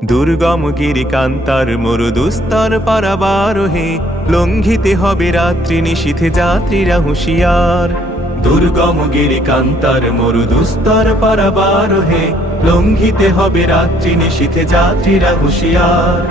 দুর্গম গিরিকান্তার মরুদুস্তর পারাবারোহে লঙ্ঘিতে হবে রাত্রি নিশীথে যাত্রীরা হুঁশিয়ার। দুর্গম গিরিকান্তার মরুদুস্তর পারাবারোহে লঙ্ঘিতে হবে রাত্রি নিশীথে যাত্রীরা হুঁশিয়ার।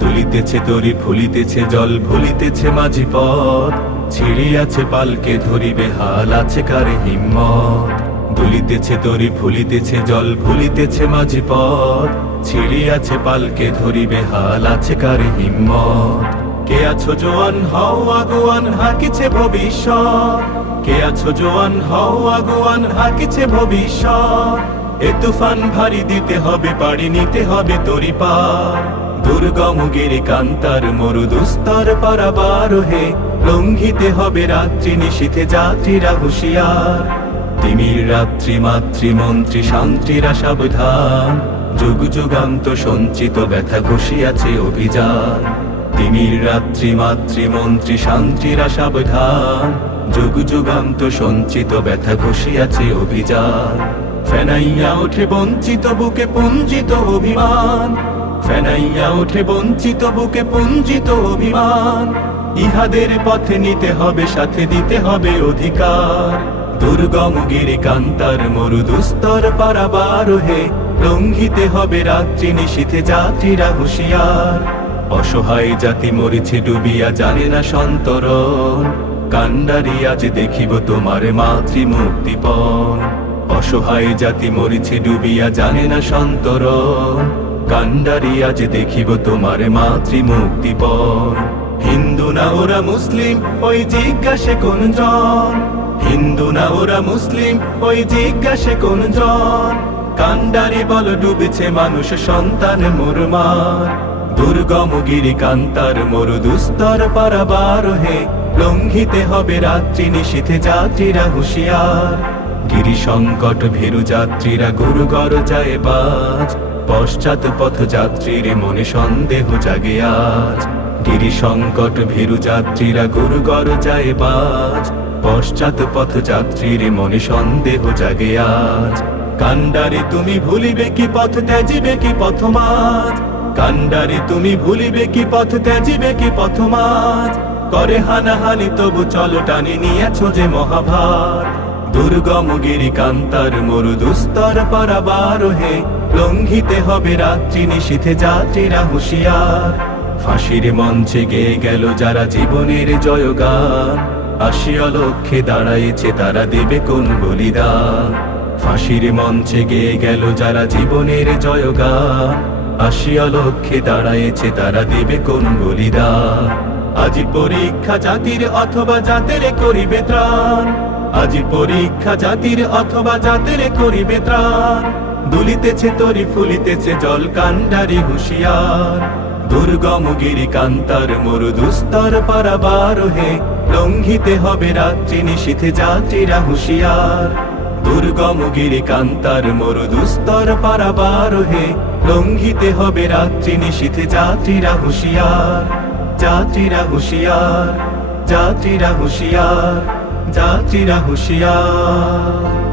দুলিতেছে তরি ফুলিতেছে জল ভুলিতেছে মাঝি পথ, ছিড়িয়াছে পালকে ধরিবে হাল আছে কারে হিম্মত। দুলিতেছে তরি ফুলিতেছে জল ভুলিতেছে মাঝি পথ, ছিড়িয়াছে পালকে ধরিবে হাল আছে কারে হিম্মত। কে আছো জোয়ান হও আগুয়ান হাকিছে ভবিষ্যৎ, কে আছো জোয়ান হও আগুয়ান হাকিছে ভবিষ্যৎ। এ তুফান ভারী দিতে হবে পাড়ি নিতে হবে তরি পার। দুর্গম গিরিকান্তার মরুদুস্তর পারাবারোহে লঙ্ঘিতে হবে রাত্রি নিশীথে যাত্রীরা হুঁশিয়ার। তিমির রাত্রি মাতৃমন্ত্রী শান্তিরা সাবধান, যুগ যুগান্ত সঞ্চিত ব্যথা ঘষিয়াছে অভিযান। তিমির রাত্রি মাতৃমন্ত্রী শান্তিরা সাবধান, যুগ যুগান্ত সঞ্চিত ব্যথা ঘষিয়াছে অভিযান। ফেনাইয়া ওঠে বঞ্চিত বুকে পুঞ্জিত অভিমান, ফেনাইয়া ওঠে বঞ্চিত বুকে পুঞ্জিত অভিমান। ইহাদের পথে নিতে হবে সাথে দিতে হবে অধিকার। দুর্গম গিরিকান্তার মরুদুস্তর পারাবারোহে লঙ্ঘিতে হবে রাত্রি নিশীথে যাত্রীরা হুঁশিয়ার। অসহায় জাতি মরিছে ডুবিয়া জানে না সন্তরণ, কান্ডারি আজ দেখিব তোমার মাতৃমুক্তিপণ। অসহায় জাতি মরিছে ডুবিয়া জানে না সন্তরণ, কান্ডারি আজ দেখিব তোমার মাতৃমুক্তিপণ। হিন্দু না ওরা মুসলিম ওই জিজ্ঞাসে কোন জন, হিন্দু না ওরা মুসলিম ওই জিজ্ঞাসে কোন জন। কান্ডারি বল ডুবেছে মানুষ সন্তান মোরমার। দুর্গম গিরিকান্তার মরুদুস্তর পারাবারোহে লঙ্ঘিতে হবে রাত্রি নিশীথে যাত্রীরা হুঁশিয়ার। গিরি সংকট ভীরু যাত্রীরা গুরু গরজায় বাজ, পশ্চাৎ পথ যাত্রীর মনে সন্দেহ জাগে আজ। গিরি সংকট ভীরু যাত্রীরা গুরু গরজায় বাজ, পশ্চাৎ পথ যাত্রীর মনে সন্দেহ জাগে আজ। কান্ডারি তুমি ভুলিবে কি পথ ত্যাজিবে কি পথমাজ, কান্ডারি তুমি ভুলিবে কি পথ ত্যাজিবে কি পথমাজ। করে হানাহানি তবু চলো টানি নিয়েছো যে মহাভার। দুর্গম গিরিকান্তার মরুদুস্তর পারাবারোহে লঙ্ঘিতে হবে রাত্রি নিশীথে যাত্রীরা হুঁশিয়ার। ফাঁসির মঞ্চে গেয়ে গেল যারা জীবনের জয়গান, আসিয়া লক্ষ্যে দাঁড়াইছে তারা দেবে কোন বলিদান। ফাঁসির মঞ্চে গেয়ে গেল যারা জীবনের জয়গান, আসিয়া লক্ষ্যে দাঁড়াইছে তারা দেবে কোন বলিদান। আজি পরীক্ষা জাতির অথবা জাতের করিবে ত্রাণ, আজি পরীক্ষা জাতির অথবা জাতের করিবে ত্রাণ। দুলিতেছে তরি ফুলিতেছে জল কান্ডারি হুঁশিয়ার। দুর্গম গিরিকান্তার মরুদুস্তর পারাবারোহে লঙ্ঘিতে হবে রাত্রি নিশীথে যাত্রীরা হুঁশিয়ার। দুর্গম গিরিকান্তার মরুদুস্তর পারাবারোহে লঙ্ঘিতে হবে রাত্রি নিশীথে যাত্রীরা হুঁশিয়ার। যাত্রীরা হুঁশিয়ার, যাত্রীরা হুঁশিয়ার, যাত্রীরা হুঁশিয়ার।